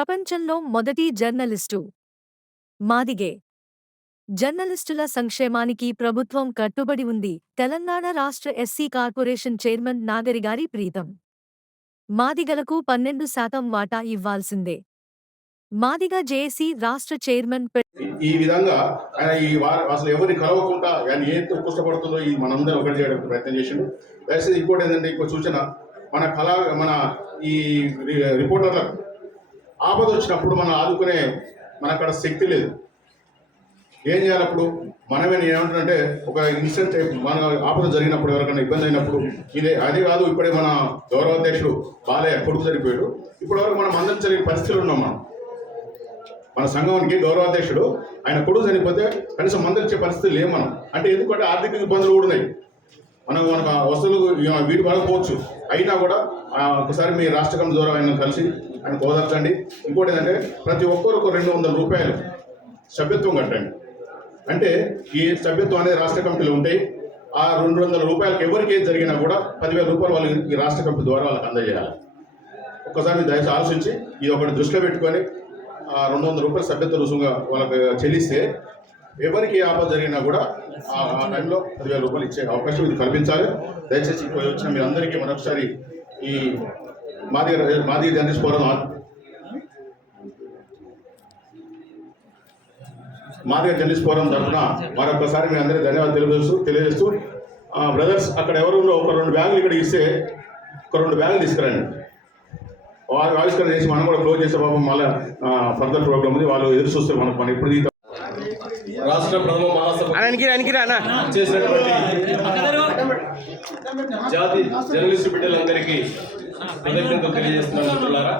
ప్రపంచంలో మొదటి జర్నలిస్టు మాదిగే. జర్నలిస్టుల సంక్షేమానికి ప్రభుత్వం కట్టుబడి ఉంది. తెలంగాణ రాష్ట్ర SC corporation chairman Nagarigari Preetham. మాదిగలకు పన్నెండు శాతం వాటా ఇవ్వాల్సిందే. మాదిగ జేఏసీ రాష్ట్ర చైర్మన్ ఈ విధంగా ఆయన ఈ వారు అసలు ఎవరిని కలవకుండా ఆయన ఏం కష్టపడుతుందో ఈ మనందరం ఒకటి చేయడానికి ప్రయత్నం చేసిండు. దయచేసి ఇంకోటి ఏంటంటే ఇంకో సూచన. మన కళా మన ఈ రిపోర్టర్లకు ఆపద వచ్చినప్పుడు మనం ఆదుకునే మన అక్కడ శక్తి లేదు. ఏం చేయాలి అప్పుడు? మనమే నేను ఒక ఇన్సిడెంట్ మన ఆపద జరిగినప్పుడు ఎవరికైనా ఇబ్బంది అయినప్పుడు ఇదే అది కాదు ఇప్పుడే మన గౌరవాధ్యక్షుడు బాలయ్య కొడుకు చనిపోయాడు. ఇప్పుడు వరకు మనం అందరం జరిగిన పరిస్థితులు ఉన్నాం మనం. మన సంఘానికి గౌరవాధ్యక్షుడు ఆయన కొడుకు చనిపోతే కనీసం మందులు పరిస్థితులు లేవు మనం. అంటే ఎందుకంటే ఆర్థిక ఇబ్బందులు కూడా ఉన్నాయి. మనం మనకు ఆ వస్తువులు ఇ- వీటి పడకపోవచ్చు అయినా కూడా ఒకసారి మీ రాష్ట్ర కమిటీ ద్వారా ఆయన కలిసి అని ఓదార్చండి ఇంకోటి ఏంటంటే ప్రతి ఒక్కరు ఒక రెండు వందల రూపాయలు సభ్యత్వం కట్టండి. అంటే ఈ సభ్యత్వం అనేది రాష్ట్ర కమిటీలో ఉంటాయి. ఆ రెండు వందల రూపాయలకి ఎవరికి ఏది జరిగినా కూడా పదివేల రూపాయలు వాళ్ళు ఈ రాష్ట్ర కమిటీ ద్వారా వాళ్ళకి అందజేయాలి. ఒక్కసారి మీరు దయచేసి ఆలోచించి ఇది ఒకటి దృష్టిలో పెట్టుకొని ఆ రెండు వందల రూపాయలు సభ్యత్వ రుసుముగా వాళ్ళకి చెల్లిస్తే ఎవరికి ఆపద జరిగినా కూడా ఆ టైంలో పదివేల రూపాయలు ఇచ్చే అవకాశం ఇది కల్పించాలి. దయచేసి వచ్చిన మీ అందరికీ మరొకసారి ఈ మాది మాది జర్నలిస్ట్ ఫోరం ఆ- మాదిగ జర్నలిస్ట్ ఫోరం తరఫున మరొకసారి మీ అందరికీ ధన్యవాదాలు తెలియజేస్తూ తెలియజేస్తూ బ్రదర్స్ అక్కడ ఎవరుందో ఒక రెండు బ్యాగులు ఇక్కడ ఇస్తే ఒక రెండు బ్యాగులు తీసుకురండి. వారు ఆవిష్కరణ చేసి మనం కూడా క్లోజ్ చేసే పాపం మళ్ళీ ఫర్దర్ ప్రోగ్రామ్ ఉంది. వాళ్ళు ఎదురు చూస్తే మనకు మనం ఇప్పుడు రాష్ట్ర ప్రథమ మహాసభ అనికి అనికి రానా చేసినటువంటి జాతి జర్నలిస్ట్ బిడ్డలందరికీ కృతజ్ఞతలు తెలియజేస్తున్నాను మిత్రులారా.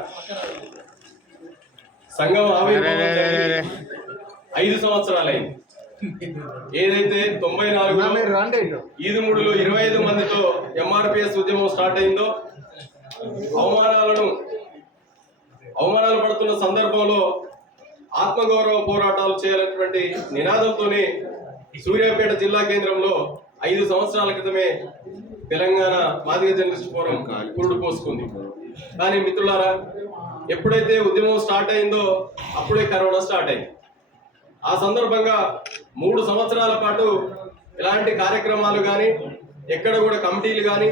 సంఘం ఆవిర్భావం ఐదు సంవత్సరాలైంది. ఏదైతే తొంభై నాలుగులో ఈదుమూడులో ఇరవై ఐదు మందితో ఎంఆర్పిఎస్ ఉద్యమం స్టార్ట్ అయిందో అవమానాలను అవమానాలు పడుతున్న సందర్భంలో ఆత్మగౌరవ పోరాటాలు చేయాలన్నటువంటి నినాదంతోనే సూర్యాపేట జిల్లా కేంద్రంలో ఐదు సంవత్సరాల క్రితమే తెలంగాణ మాదిగ జర్నలిస్ట్ ఫోరం పురుడు పోసుకుంది. కానీ మిత్రులారా ఎప్పుడైతే ఉద్యమం స్టార్ట్ అయిందో అప్పుడే కరోనా స్టార్ట్ అయింది. ఆ సందర్భంగా మూడు సంవత్సరాల పాటు ఎలాంటి కార్యక్రమాలు కానీ ఎక్కడ కూడా కమిటీలు కానీ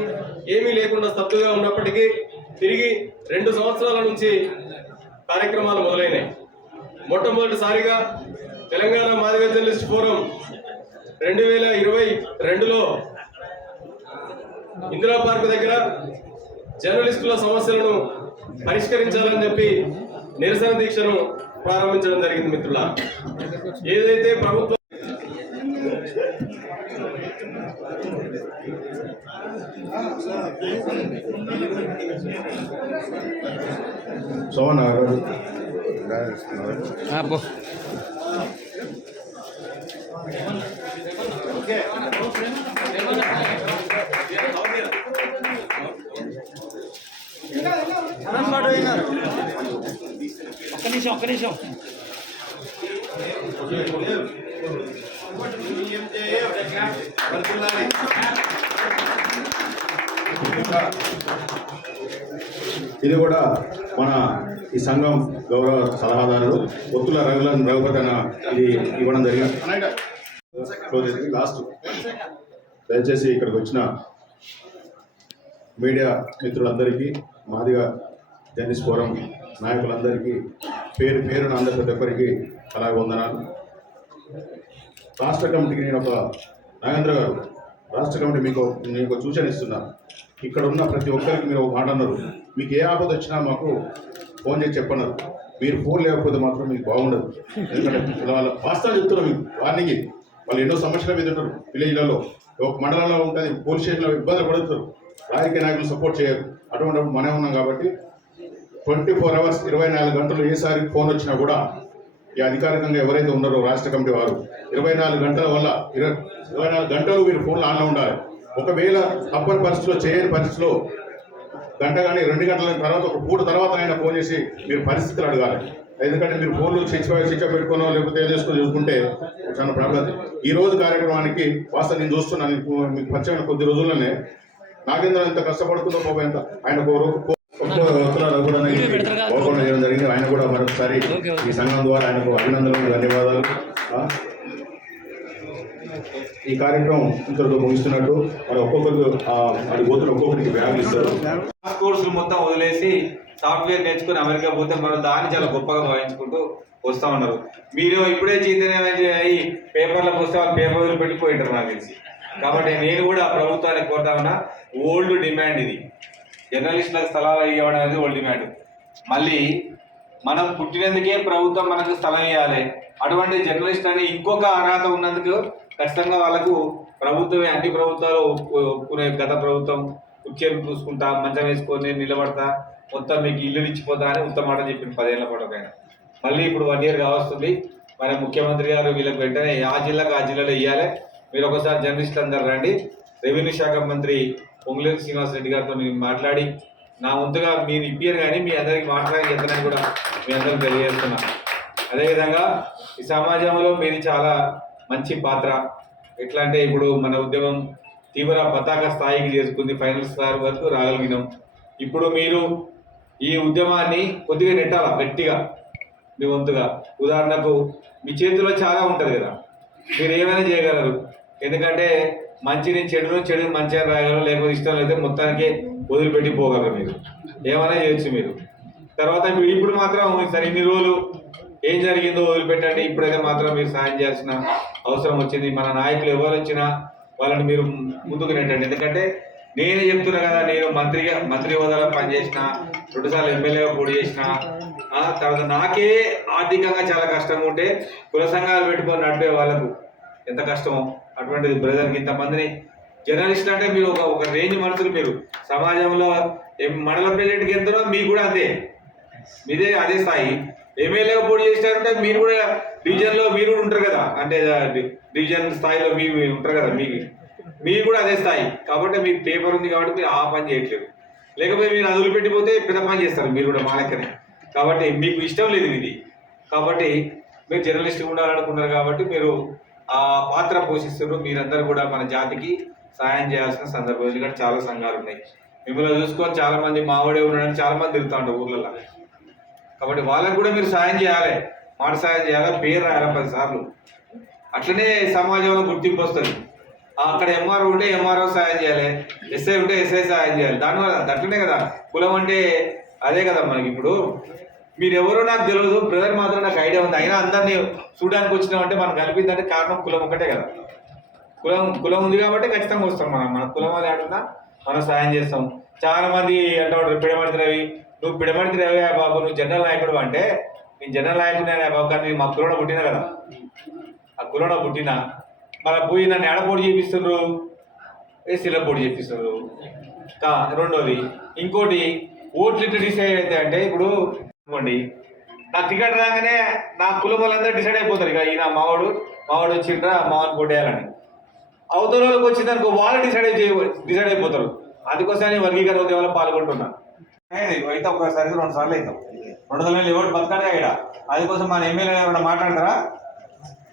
ఏమీ లేకుండా స్తబ్దుగా ఉన్నప్పటికీ తిరిగి రెండు సంవత్సరాల నుంచి కార్యక్రమాలు మొదలైనాయి. మొట్టమొదటిసారిగా తెలంగాణ మాదిగ జర్నలిస్ట్ ఫోరం రెండు వేల ఇరవై రెండులో ఇందిరా పార్క్ దగ్గర జర్నలిస్టుల సమస్యలను పరిష్కరించాలని చెప్పి నిరసన దీక్షను ప్రారంభించడం జరిగింది మిత్రుల ఏదైతే ప్రభుత్వం సోనా గారు పో ఒక్క నిమిషం ఒక్క నిమిషం ఇది కూడా మన ఈ సంఘం గౌరవ సలహాదారులు ఒత్తుల రఘులను రఘుపతి ఇది ఇవ్వడం జరిగింది. లాస్ట్ దయచేసి ఇక్కడికి వచ్చిన మీడియా మిత్రులందరికీ మాదిగా జర్నలిస్ట్ ఫోరం నాయకులందరికీ పేరు పేరున అందరి ప్రతి ఒక్కరికి అలాగే వందనాలు రాష్ట్ర కమిటీకి నేను ఒక నాగేంద్ర గారు రాష్ట్ర కమిటీ మీకు నేను ఒక సూచన ఇస్తున్నాను ఇక్కడ ఉన్న ప్రతి ఒక్కరికి మీరు ఒక మాట అన్నారు. మీకు ఏ ఆపద వచ్చినా మాకు ఫోన్ చేసి చెప్పన్నారు మీరు ఫోన్ లేకపోతే మాత్రం మీకు బాగుండదు. ఎందుకంటే వాళ్ళ వాస్తవం చెప్తున్నారు మీకు. వార్నింగ్ వాళ్ళు ఎన్నో సమస్యల మీద ఉంటారు. విలేజ్లలో ఒక మండలంలో ఉంటుంది పోలీస్ స్టేషన్లో ఇబ్బందులు పడుతారు రాజకీయ నాయకులు సపోర్ట్ చేయరు. అటువంటి మనమే ఉన్నాం కాబట్టి ట్వంటీ ఫోర్ అవర్స్ ఇరవై నాలుగు గంటలు ఏసారి ఫోన్ వచ్చినా కూడా ఈ అధికారికంగా ఎవరైతే ఉన్నారో రాష్ట్ర కమిటీ వారు ఇరవై నాలుగు గంటల వల్ల ఇరవై ఇరవై నాలుగు గంటలు మీరు ఫోన్లు ఆన్లో ఉండాలి. ఒకవేళ తప్పని పరిస్థితిలో చేయని పరిస్థితిలో గంట కానీ రెండు గంటల తర్వాత ఒక పూట తర్వాత అయినా ఫోన్ చేసి మీరు పరిస్థితులు అడగాలి. ఎందుకంటే మీరు ఫోన్లు స్విచ్ స్విచ్ ఆఫ్ పెట్టుకోనో లేకపోతే చేసుకొని చూసుకుంటే చాలా ప్రాబ్లం. ఈ రోజు కార్యక్రమానికి వాస్తవం నేను చూస్తున్నాను మీకు పరిచయమైన కొద్ది రోజుల్లోనే. నాగేంద్ర ఎంత కష్టపడుతుందో పాపం ఎంత. ఆయన చేయడం జరిగింది. ఆయన కూడా మరొకసారి ఈ సంఘం ద్వారా ఆయనకు అభినందనలు ధన్యవాదాలు? ఈ కార్యక్రమం ఇంతటితో ముగిస్తున్నట్టు. మరి ఒక్కొక్కరు అది పోతున్న ఒక్కొక్కరికి బ్యాగ్ ఇస్తారు. కోర్సులు మొత్తం వదిలేసి సాఫ్ట్వేర్ నేర్చుకుని అమెరికా పోతే మనం దాన్ని చాలా గొప్పగా భావించుకుంటూ వస్తూ ఉన్నారు. మీరు ఇప్పుడే చైతన్యం అయ్యి పేపర్లకు వస్తే వాళ్ళు పేపర్లు పెట్టిపోయింటారు నాకు తెలిసి. కాబట్టి నేను కూడా ప్రభుత్వానికి కోరుతా ఉన్నా ఓల్డ్ డిమాండ్ ఇది. జర్నలిస్టులకు స్థలాలు ఇవ్వడం అనేది ఓల్డ్ డిమాండ్. మళ్ళీ మనం పుట్టినందుకే ప్రభుత్వం మనకు స్థలం ఇవ్వాలి అటువంటి జర్నలిస్ట్ అని ఇంకొక అర్హత ఉన్నందుకు ఖచ్చితంగా వాళ్ళకు ప్రభుత్వమే అన్ని ప్రభుత్వాలు ఒప్పుకునే గత ప్రభుత్వం కుర్చీలు చూసుకుంటా మంచం వేసుకొని నిలబడతా మొత్తం మీకు ఇల్లు ఇచ్చిపోతా అని ఉత్తమ మాట చెప్పింది పదేళ్ళ పాటు ఆయన. మళ్ళీ ఇప్పుడు వన్ ఇయర్ కావస్తుంది. మన ముఖ్యమంత్రి గారు వీళ్ళకి వెంటనే ఆ జిల్లాకు ఆ జిల్లాలో ఇవ్వాలి మీరు ఒకసారి జర్నలిస్టులు అందరు రండి. రెవెన్యూ శాఖ మంత్రి పొంగులేరు శ్రీనివాస్ రెడ్డి గారితో నేను మాట్లాడి నా వంతుగా మీరు ఇప్పారు కానీ మీ అందరికి మాట్లాడి చెప్తానని కూడా మీ అందరికి తెలియజేస్తున్నా. అదేవిధంగా ఈ సమాజంలో మీది చాలా మంచి పాత్ర. ఎట్లా అంటే ఇప్పుడు మన ఉద్యమం తీవ్ర పతాక స్థాయికి చేసుకుంది ఫైనల్ స్థాయి వరకు రాగలిగినాం. ఇప్పుడు మీరు ఈ ఉద్యమాన్ని కొద్దిగా నెట్టాల గట్టిగా మీ వంతుగా? ఉదాహరణకు మీ చేతిలో చాలా ఉంటుంది కదా మీరు ఏమైనా చేయగలరు? ఎందుకంటే మంచిని చెడును చెడుని మంచి అని రాయగలరు లేకపోతే ఇష్టం అయితే మొత్తానికి వదిలిపెట్టి పోగలరు మీరు. ఏమైనా చేయొచ్చు మీరు. తర్వాత మీరు ఇప్పుడు మాత్రం సరే ఇన్ని రోజులు ఏం జరిగిందో వదిలిపెట్టండి. ఇప్పుడైతే మాత్రం మీరు సాయం చేయాల్సిన అవసరం వచ్చింది. మన నాయకులు ఎవరు వచ్చినా వాళ్ళని మీరు ముందుకు నెట్టండి. ఎందుకంటే నేనే చెప్తున్నా కదా నేను మంత్రిగా మంత్రి హోదాలో పనిచేసిన రెండుసార్లు ఎమ్మెల్యేగా పోటీ చేసిన తర్వాత నాకే ఆర్థికంగా చాలా కష్టంగా ఉంటే కుల సంఘాలు పెట్టుకొని నడిపే వాళ్ళకు ఎంత కష్టమో అటువంటిది బ్రదర్కి ఇంతమందిని జర్నలిస్ట్ అంటే మీరు ఒక ఒక రేంజ్ మనుషులు మీరు. సమాజంలో మండల ప్రెసిడెంట్కి ఎంతనో మీకు కూడా అంతే. మీదే అదే స్థాయి. ఎమ్మెల్యేగా పోటీ చేసినారంటే మీరు కూడా డివిజన్లో మీరు కూడా ఉంటారు కదా. అంటే రీజన్ డివిజన్ స్థాయిలో మీ ఉంటారు కదా మీకు. మీరు కూడా అదే స్థాయి. కాబట్టి మీకు పేపర్ ఉంది కాబట్టి మీరు ఆ పని చేయట్లేదు. లేకపోతే మీరు అదులు పెట్టిపోతే పెద్ద పని చేస్తారు మీరు కూడా మా కాబట్టి మీకు ఇష్టం లేదు ఇది. కాబట్టి మీరు జర్నలిస్ట్ ఉండాలనుకున్నారు కాబట్టి మీరు ఆ పాత్ర పోషిస్తారు మీరందరూ కూడా మన జాతికి సాయం చేయాల్సిన సందర్భం. ఎందుకంటే చాలా సంఘాలు ఉన్నాయి. మిమ్మల్ని చూసుకొని చాలా మంది మావాడే ఉన్నాడని చాలా మంది తిరుగుతా ఉంటారు ఊర్లలో. కాబట్టి వాళ్ళకు కూడా మీరు సాయం చేయాలి. మాట సాయం చేయాలి పేరు రాయాలి పదిసార్లు. అట్లనే సమాజంలో గుర్తింపు వస్తుంది. అక్కడ ఎంఆర్ఓ ఉంటే ఎంఆర్ఓ సాయం చేయాలి ఎస్ఐ ఉంటే ఎస్ఐ సాయం చేయాలి. దానివల్ల అట్లనే కదా. కులం అంటే అదే కదా మనకి ఇప్పుడు. మీరు నాకు తెలియదు బ్రదర్ మాత్రం నాకు ఐడియా ఉంది. అయినా అందరినీ చూడడానికి వచ్చినామంటే మనకు కలిపిందంటే కారణం కులం ఒకటే కదా. కులం కులం ఉంది కాబట్టి ఖచ్చితంగా వస్తాం మనం. మన కులం వాళ్ళు అంటున్నా మనం సాయం చేస్తాం. చాలా మంది అంటాడు పిడమడితి రవి నువ్వు పిడమడితి రవి బాబు నువ్వు జనరల్ నాయకుడు అంటే నేను జనరల్ నాయకుడు బాబు కానీ మా కులోడ పుట్టినా కదా? ఆ కులోడ పుట్టినా? మళ్ళీ పోయి నన్ను ఎడపోటు చేపిస్తున్నారు ఏసీలో పోటీ చేపిస్తున్నారు కా- రెండోది. ఇంకోటి ఓట్లు ఇట్లా డిసైడ్ అయితే అంటే ఇప్పుడు ఇవ్వండి నా టికెట్ రాగానే నా కులం వాళ్ళందరూ డిసైడ్ అయిపోతారు. ఇక ఈయన మావాడు మావాడు వచ్చిండ్రా మావాడు కొట్టేయాలని. అవతల వాళ్ళకి వచ్చిందనుకో వాళ్ళు డిసైడ్ అయి డిసైడ్ అయిపోతారు. అందుకోసమే వర్గీకరణ ఉద్యమంలో పాల్గొంటున్నా. అయింది అయితే ఒకసారి రెండు సార్లు అవుతాం రెండు వందల వేలు ఎవరు బతకడే ఇక్కడ అందుకోసం మన ఎమ్మెల్యే ఎవరైనా మాట్లాడతారా?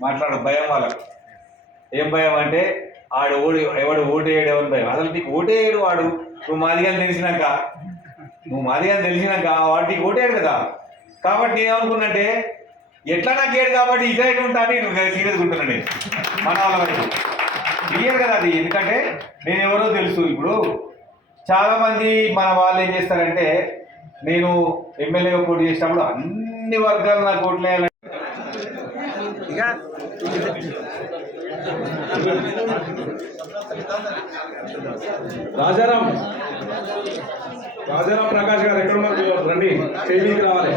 మాట్లాడ భయం వాళ్ళకు. ఏం భయం అంటే ఆడు ఓడి ఎవడు ఓటు వేయడు ఎవరి భయం? అసలు నీకు ఓటేయడు వాడు. నువ్వు మాదిగాని తెలిసినాక. నువ్వు మాదిగాని తెలిసినాక వాటికి ఓటేయడు కదా? కాబట్టి నేనేమనుకున్నంటే ఎట్లా నాకు ఏడు కాబట్టి ఇదే ఉంటా అని నేను సీరియస్గా ఉంటున్నాను నేను. మన వాళ్ళ వైపు. క్లియర్ కదా అది? ఎందుకంటే నేను ఎవరో తెలుసు ఇప్పుడు. చాలా మంది మన వాళ్ళు ఏం చేస్తారంటే నేను ఎమ్మెల్యేగా పోటీ చేసినప్పుడు అన్ని వర్గాలు నాకు ఓట్లు వేయాలని రాజారాం రాజారాం ప్రకాష్ గారు ఎక్కడ ఉన్నారు? రండి స్టేజీకి రావాలి.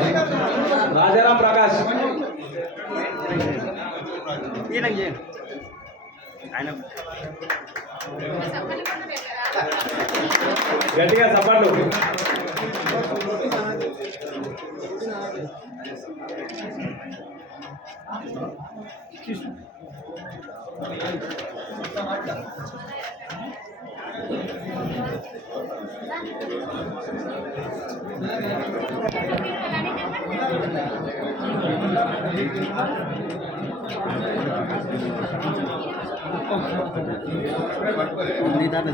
రాజారాం ప్రకాష్. గట్టిగా చప్పట్లు Thank you. 우리나라는